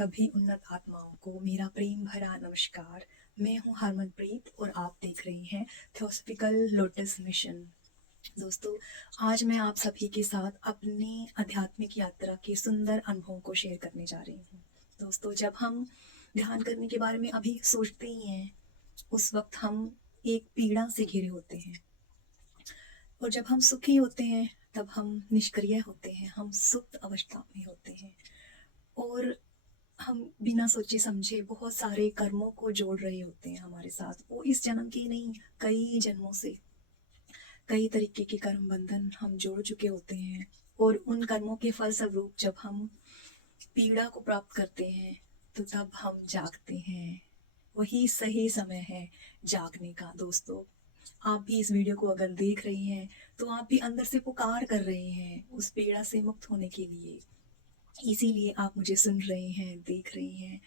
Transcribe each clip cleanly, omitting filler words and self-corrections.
सभी उन्नत आत्माओं को मेरा प्रेम भरा नमस्कार। मैं हूँ हरमनप्रीत और आप देख रहे हैं थियोसॉफिकल लोटस मिशन। दोस्तों, आज मैं आप सभी के साथ अपनी आध्यात्मिक यात्रा के सुंदर अनुभवों को शेयर करने जा रही हूँ। दोस्तों, जब हम ध्यान करने के बारे में अभी सोचते ही हैं, उस वक्त हम एक पीड़ा से घिरे होते हैं, और जब हम सुखी होते हैं तब हम निष्क्रिय होते हैं, हम सुप्त अवस्था में होते हैं, और हम बिना सोचे समझे बहुत सारे कर्मों को जोड़ रहे होते हैं हमारे साथ। वो इस जन्म के नहीं, कई जन्मों से कई तरीके के कर्म बंधन हम जोड़ चुके होते हैं, और उन कर्मों के फलस्वरूप जब हम पीड़ा को प्राप्त करते हैं तो तब हम जागते हैं। वही सही समय है जागने का। दोस्तों, आप भी इस वीडियो को अगर देख रहे हैं तो आप भी अंदर से पुकार कर रहे हैं उस पीड़ा से मुक्त होने के लिए। इसीलिए आप मुझे सुन रहे हैं, देख रहे हैं,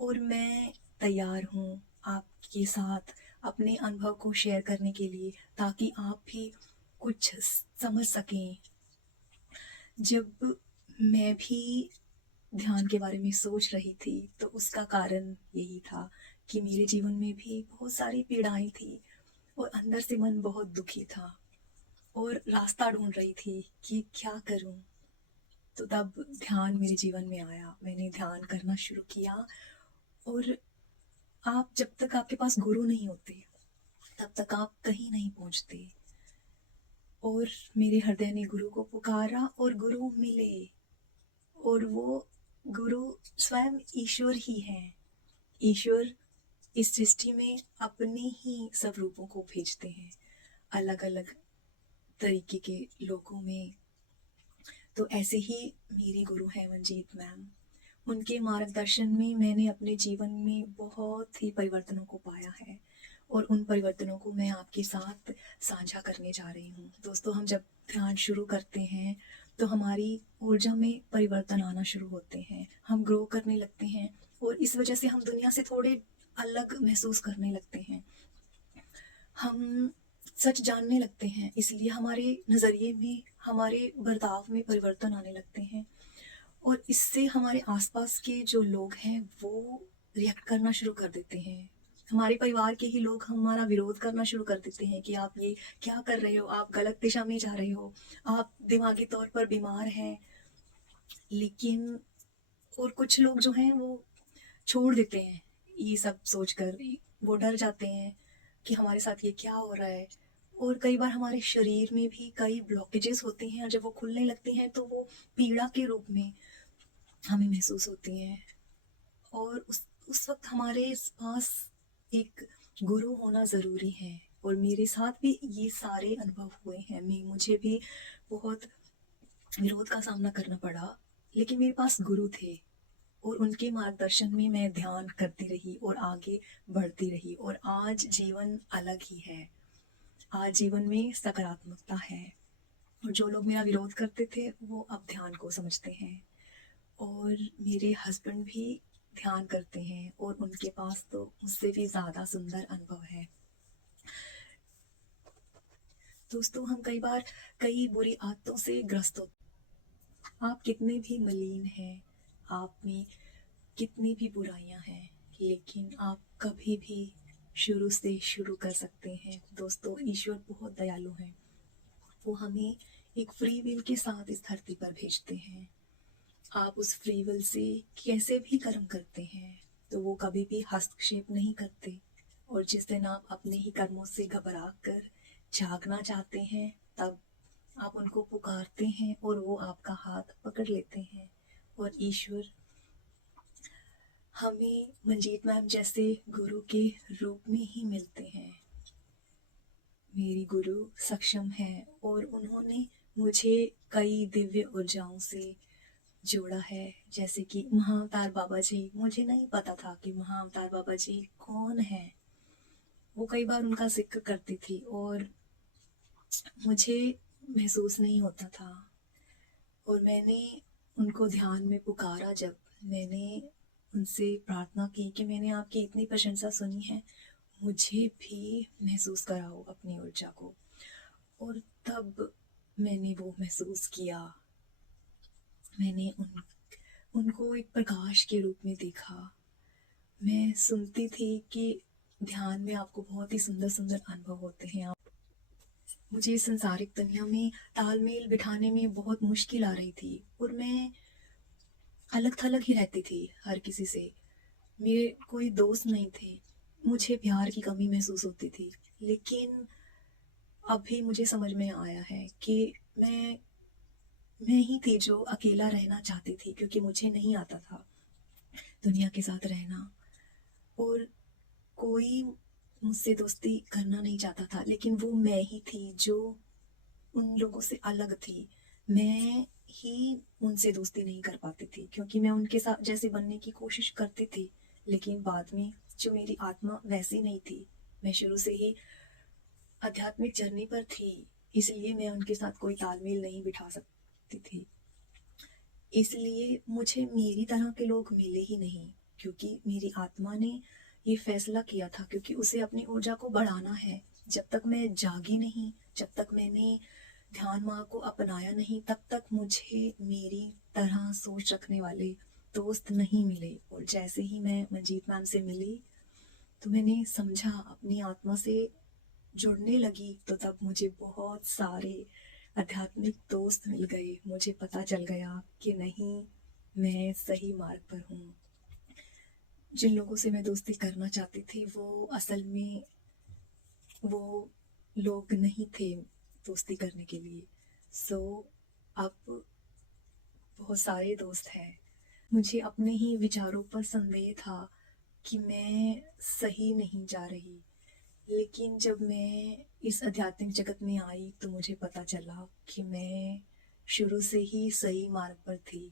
और मैं तैयार हूँ आपके साथ अपने अनुभव को शेयर करने के लिए, ताकि आप भी कुछ समझ सकें। जब मैं भी ध्यान के बारे में सोच रही थी तो उसका कारण यही था कि मेरे जीवन में भी बहुत सारी पीड़ाएं थी, और अंदर से मन बहुत दुखी था, और रास्ता ढूंढ रही थी कि क्या करूं। तो तब ध्यान मेरे जीवन में आया, मैंने ध्यान करना शुरू किया। और आप जब तक आपके पास गुरु नहीं होते तब तक आप कहीं नहीं पहुंचते। और मेरे हृदय ने गुरु को पुकारा और गुरु मिले, और वो गुरु स्वयं ईश्वर ही हैं। ईश्वर इस सृष्टि में अपने ही सब रूपों को भेजते हैं, अलग अलग तरीके के लोगों में। तो ऐसे ही मेरी गुरु हैं मंजीत मैम। उनके मार्गदर्शन में मैंने अपने जीवन में बहुत ही परिवर्तनों को पाया है, और उन परिवर्तनों को मैं आपके साथ साझा करने जा रही हूँ। दोस्तों, हम जब ध्यान शुरू करते हैं तो हमारी ऊर्जा में परिवर्तन आना शुरू होते हैं, हम ग्रो करने लगते हैं, और इस वजह से हम दुनिया से थोड़े अलग महसूस करने लगते हैं। हम सच जानने लगते हैं, इसलिए हमारे नज़रिए में, हमारे बर्ताव में परिवर्तन आने लगते हैं, और इससे हमारे आसपास के जो लोग हैं वो रिएक्ट करना शुरू कर देते हैं। हमारे परिवार के ही लोग हमारा विरोध करना शुरू कर देते हैं कि आप ये क्या कर रहे हो, आप गलत दिशा में जा रहे हो, आप दिमागी तौर पर बीमार हैं। लेकिन और कुछ लोग जो हैं वो छोड़ देते हैं ये सब सोचकर, वो डर जाते हैं कि हमारे साथ ये क्या हो रहा है। और कई बार हमारे शरीर में भी कई ब्लॉकेजेस होते हैं, और जब वो खुलने लगते हैं तो वो पीड़ा के रूप में हमें महसूस होती हैं। और उस वक्त हमारे पास एक गुरु होना ज़रूरी है, और मेरे साथ भी ये सारे अनुभव हुए हैं। मुझे भी बहुत विरोध का सामना करना पड़ा, लेकिन मेरे पास गुरु थे, और उनके मार्गदर्शन में मैं ध्यान करती रही और आगे बढ़ती रही, और आज जीवन अलग ही है। आज जीवन में सकारात्मकता है, और जो लोग मेरा विरोध करते थे वो अब ध्यान को समझते हैं। और मेरे हस्बैंड भी ध्यान करते हैं, और उनके पास तो मुझसे भी ज़्यादा सुंदर अनुभव है। दोस्तों, हम कई बार कई बुरी आदतों से ग्रस्त होते हैं। आप कितने भी मलिन हैं, आप में कितनी भी बुराइयां हैं, लेकिन आप कभी भी शुरू से शुरू कर सकते हैं। दोस्तों, ईश्वर बहुत दयालु हैं। वो हमें एक फ्री विल के साथ इस धरती पर भेजते हैं। आप उस फ्री विल से कैसे भी कर्म करते हैं तो वो कभी भी हस्तक्षेप नहीं करते, और जिस दिन आप अपने ही कर्मों से घबरा कर जागना चाहते हैं तब आप उनको पुकारते हैं और वो आपका हाथ पकड़ लेते हैं। और ईश्वर हमें मंजीत मैम जैसे गुरु के रूप में ही मिलते हैं। मेरी गुरु सक्षम है, और उन्होंने मुझे कई दिव्य ऊर्जाओं से जोड़ा है, जैसे कि महाअवतार बाबा जी। मुझे नहीं पता था कि महाअवतार बाबा जी कौन है। वो कई बार उनका जिक्र करती थी और मुझे महसूस नहीं होता था, और मैंने उनको ध्यान में पुकारा। जब मैंने उनसे प्रार्थना की कि मैंने आपकी इतनी प्रशंसा सुनी है, मुझे भी महसूस कराओ अपनी ऊर्जा को, और तब मैंने वो महसूस किया। मैंने उनको एक प्रकाश के रूप में देखा। मैं सुनती थी कि ध्यान में आपको बहुत ही सुंदर सुंदर अनुभव होते हैं। आप मुझे इस संसारिक दुनिया में तालमेल बिठाने में बहुत मुश्किल आ रही थी और मैं अलग थलग ही रहती थी हर किसी से। मेरे कोई दोस्त नहीं थे। मुझे प्यार की कमी महसूस होती थी। लेकिन अभी मुझे समझ में आया है कि मैं मैं ही थी जो अकेला रहना चाहती थी, क्योंकि मुझे नहीं आता था दुनिया के साथ रहना। और कोई मुझसे दोस्ती करना नहीं चाहता था, लेकिन वो मैं ही थी जो उन लोगों से अलग थी। मैं ही उनसे दोस्ती नहीं कर पाती थी, क्योंकि मैं उनके साथ जैसे बनने की कोशिश करती थी। लेकिन बाद में जो मेरी आत्मा वैसी नहीं थी। मैं शुरू से ही आध्यात्मिक जर्नी पर थी, इसलिए मैं उनके साथ कोई तालमेल नहीं बिठा सकती थी। इसलिए मुझे मेरी तरह के लोग मिले ही नहीं, क्योंकि मेरी आत्मा ने ये फैसला किया था, क्योंकि उसे अपनी ऊर्जा को बढ़ाना है। जब तक मैं जागी नहीं, जब तक मैंने ध्यान माँ को अपनाया नहीं, तब तक मुझे मेरी तरह सोच रखने वाले दोस्त नहीं मिले। और जैसे ही मैं मंजीत मैम से मिली तो मैंने समझा, अपनी आत्मा से जुड़ने लगी, तो तब मुझे बहुत सारे आध्यात्मिक दोस्त मिल गए। मुझे पता चल गया कि नहीं, मैं सही मार्ग पर हूँ। जिन लोगों से मैं दोस्ती करना चाहती थी वो असल में वो लोग नहीं थे दोस्ती करने के लिए। अब बहुत सारे दोस्त हैं। मुझे अपने ही विचारों पर संदेह था कि मैं सही नहीं जा रही। लेकिन जब मैं इस आध्यात्मिक जगत में आई तो मुझे पता चला कि मैं शुरू से ही सही मार्ग पर थी,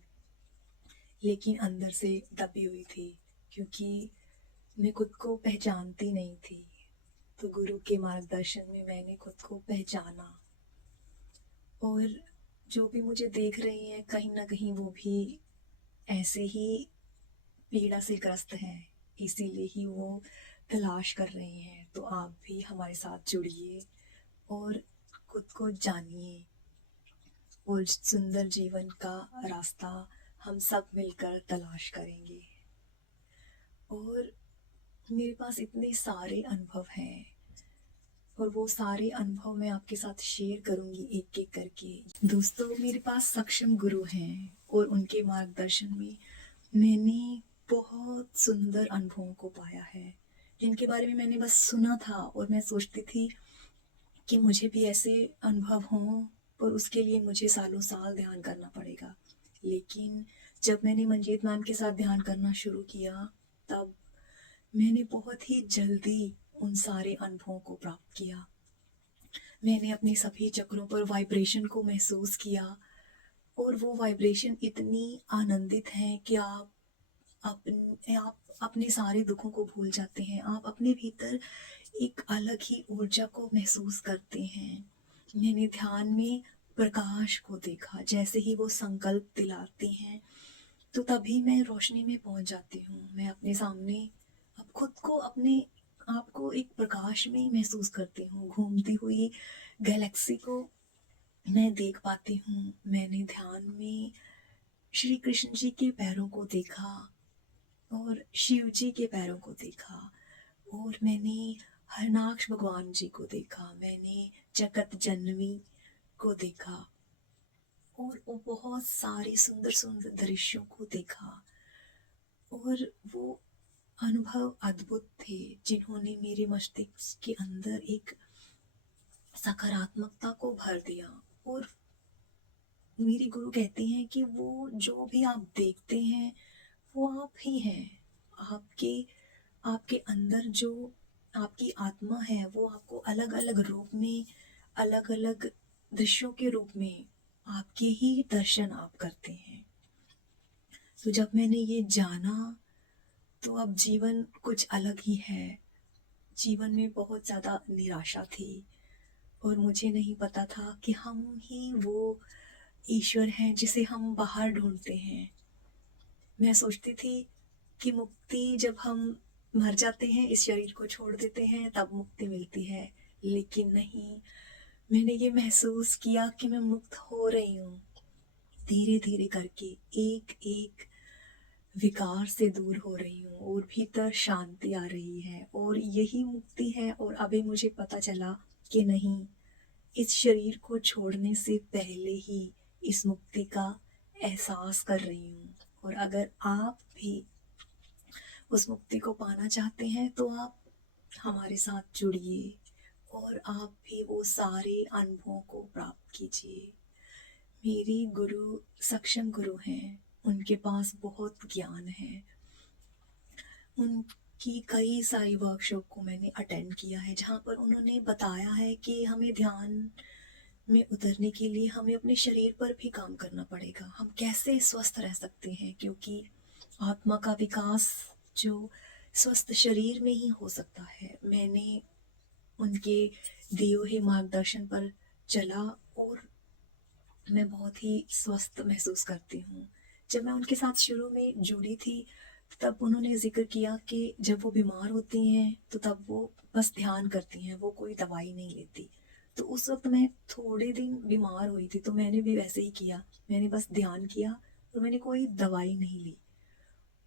लेकिन अंदर से दबी हुई थी, क्योंकि मैं खुद को पहचानती नहीं थी। तो गुरु के मार्गदर्शन में मैंने खुद को पहचाना। और जो भी मुझे देख रही हैं, कहीं ना कहीं वो भी ऐसे ही पीड़ा से ग्रस्त हैं, इसीलिए ही वो तलाश कर रही हैं। तो आप भी हमारे साथ जुड़िए और खुद को जानिए, और सुंदर जीवन का रास्ता हम सब मिलकर तलाश करेंगे। और मेरे पास इतने सारे अनुभव हैं, और वो सारे अनुभव मैं आपके साथ शेयर करूंगी एक एक करके। दोस्तों, मेरे पास सक्षम गुरु हैं और उनके मार्गदर्शन में मैंने बहुत सुंदर अनुभवों को पाया है, जिनके बारे में मैंने बस सुना था। और मैं सोचती थी कि मुझे भी ऐसे अनुभव हों, पर उसके लिए मुझे सालों साल ध्यान करना पड़ेगा। लेकिन जब मैंने मंजीत मैम के साथ ध्यान करना शुरू किया, तब मैंने बहुत ही जल्दी उन सारे अनुभवों को प्राप्त किया। मैंने अपने सभी चक्रों पर वाइब्रेशन को महसूस किया, और वो वाइब्रेशन इतनी आनंदित है कि आप अपने सारे दुखों को भूल जाते हैं। आप अपने भीतर एक अलग ही ऊर्जा को महसूस करते हैं। मैंने ध्यान में प्रकाश को देखा। जैसे ही वो संकल्प दिलाती हैं तो तभी मैं रोशनी में पहुंच जाती हूँ। मैं अपने सामने अब खुद को, अपने आप को एक प्रकाश में महसूस करती हूँ। घूमती हुई गैलेक्सी को मैं देख पाती हूँ। मैंने ध्यान में श्री कृष्ण जी के पैरों को देखा और शिव जी के पैरों को देखा, और मैंने हरनाक्ष भगवान जी को देखा। मैंने जगत जननी को देखा, और वो बहुत सारे सुंदर सुंदर दृश्यों को देखा। और वो अनुभव अद्भुत थे, जिन्होंने मेरे मस्तिष्क के अंदर एक सकारात्मकता को भर दिया। और मेरे गुरु कहते हैं कि वो जो भी आप देखते हैं वो आप ही हैं। आपके आपके अंदर जो आपकी आत्मा है वो आपको अलग अलग रूप में, अलग अलग दृश्यों के रूप में आपके ही दर्शन आप करते हैं। तो जब मैंने ये जाना तो अब जीवन कुछ अलग ही है। जीवन में बहुत ज़्यादा निराशा थी, और मुझे नहीं पता था कि हम ही वो ईश्वर हैं जिसे हम बाहर ढूंढते हैं। मैं सोचती थी कि मुक्ति जब हम मर जाते हैं, इस शरीर को छोड़ देते हैं, तब मुक्ति मिलती है। लेकिन नहीं, मैंने ये महसूस किया कि मैं मुक्त हो रही हूँ, धीरे धीरे करके, एक एक विकार से दूर हो रही हूँ और भीतर शांति आ रही है और यही मुक्ति है। और अभी मुझे पता चला कि नहीं, इस शरीर को छोड़ने से पहले ही इस मुक्ति का एहसास कर रही हूँ। और अगर आप भी उस मुक्ति को पाना चाहते हैं तो आप हमारे साथ जुड़िए और आप भी वो सारे अनुभवों को प्राप्त कीजिए। मेरी गुरु सक्षम गुरु हैं, उनके पास बहुत ज्ञान है। उनकी कई सारी वर्कशॉप को मैंने अटेंड किया है जहाँ पर उन्होंने बताया है कि हमें ध्यान में उतरने के लिए हमें अपने शरीर पर भी काम करना पड़ेगा। हम कैसे स्वस्थ रह सकते हैं, क्योंकि आत्मा का विकास जो स्वस्थ शरीर में ही हो सकता है। मैंने उनके दिए हुए मार्गदर्शन पर चला और मैं बहुत ही स्वस्थ महसूस करती हूँ। जब मैं उनके साथ शुरू में जुड़ी थी तब उन्होंने ज़िक्र किया कि जब वो बीमार होती हैं तो तब वो बस ध्यान करती हैं, वो कोई दवाई नहीं लेती। तो उस वक्त मैं थोड़े दिन बीमार हुई थी तो मैंने भी वैसे ही किया, मैंने बस ध्यान किया और मैंने कोई दवाई नहीं ली।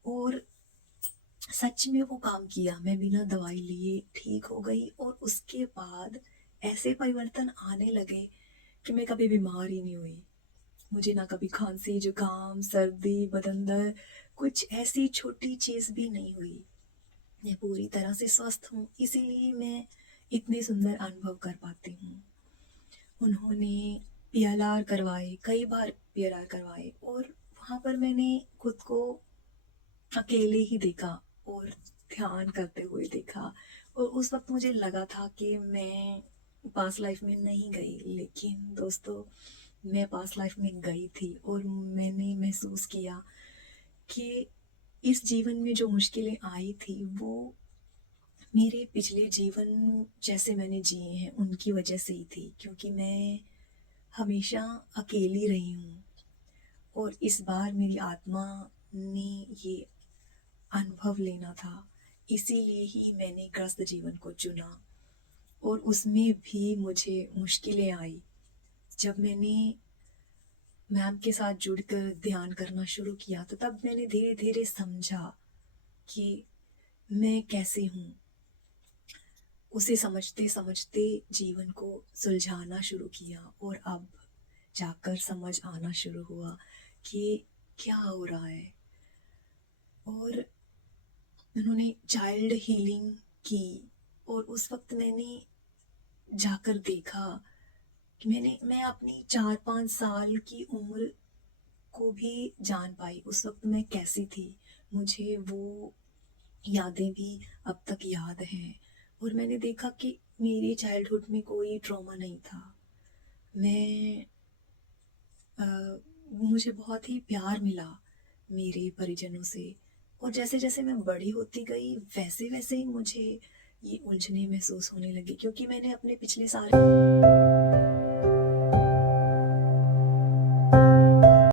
और सच में वो काम किया, मैं बिना दवाई लिए ठीक हो गई। और उसके बाद ऐसे परिवर्तन आने लगे कि मैं कभी बीमार ही नहीं हुई। मुझे ना कभी खांसी, जुकाम, सर्दी, बदन दर्द, कुछ ऐसी छोटी चीज़ भी नहीं हुई। मैं पूरी तरह से स्वस्थ हूँ, इसीलिए मैं इतने सुंदर अनुभव कर पाती हूँ। उन्होंने पीएलआर करवाए, कई बार पीएलआर करवाए और वहाँ पर मैंने खुद को अकेले ही देखा और ध्यान करते हुए देखा। और उस वक्त मुझे लगा था कि मैं पास्ट लाइफ में नहीं गई, लेकिन दोस्तों मैं पास्ट लाइफ में गई थी और मैंने महसूस किया कि इस जीवन में जो मुश्किलें आई थी वो मेरे पिछले जीवन जैसे मैंने जिए हैं उनकी वजह से ही थी, क्योंकि मैं हमेशा अकेली रही हूँ। और इस बार मेरी आत्मा ने ये अनुभव लेना था, इसीलिए ही मैंने ग्रस्त जीवन को चुना। और उसमें भी मुझे मुश्किलें आई। जब मैंने मैम के साथ जुड़कर ध्यान करना शुरू किया तो तब मैंने धीरे धीरे समझा कि मैं कैसे हूँ। उसे समझते समझते जीवन को सुलझाना शुरू किया और अब जाकर समझ आना शुरू हुआ कि क्या हो रहा है। और उन्होंने चाइल्ड हीलिंग की और उस वक्त मैंने जाकर देखा कि मैं अपनी 4-5 साल की उम्र को भी जान पाई। उस वक्त मैं कैसी थी, मुझे वो यादें भी अब तक याद हैं। और मैंने देखा कि मेरी चाइल्डहुड में कोई ट्रॉमा नहीं था। मैं मुझे बहुत ही प्यार मिला मेरे परिजनों से। और जैसे जैसे मैं बड़ी होती गई वैसे वैसे ही मुझे ये उलझने महसूस होने लगी, क्योंकि मैंने अपने पिछले सारे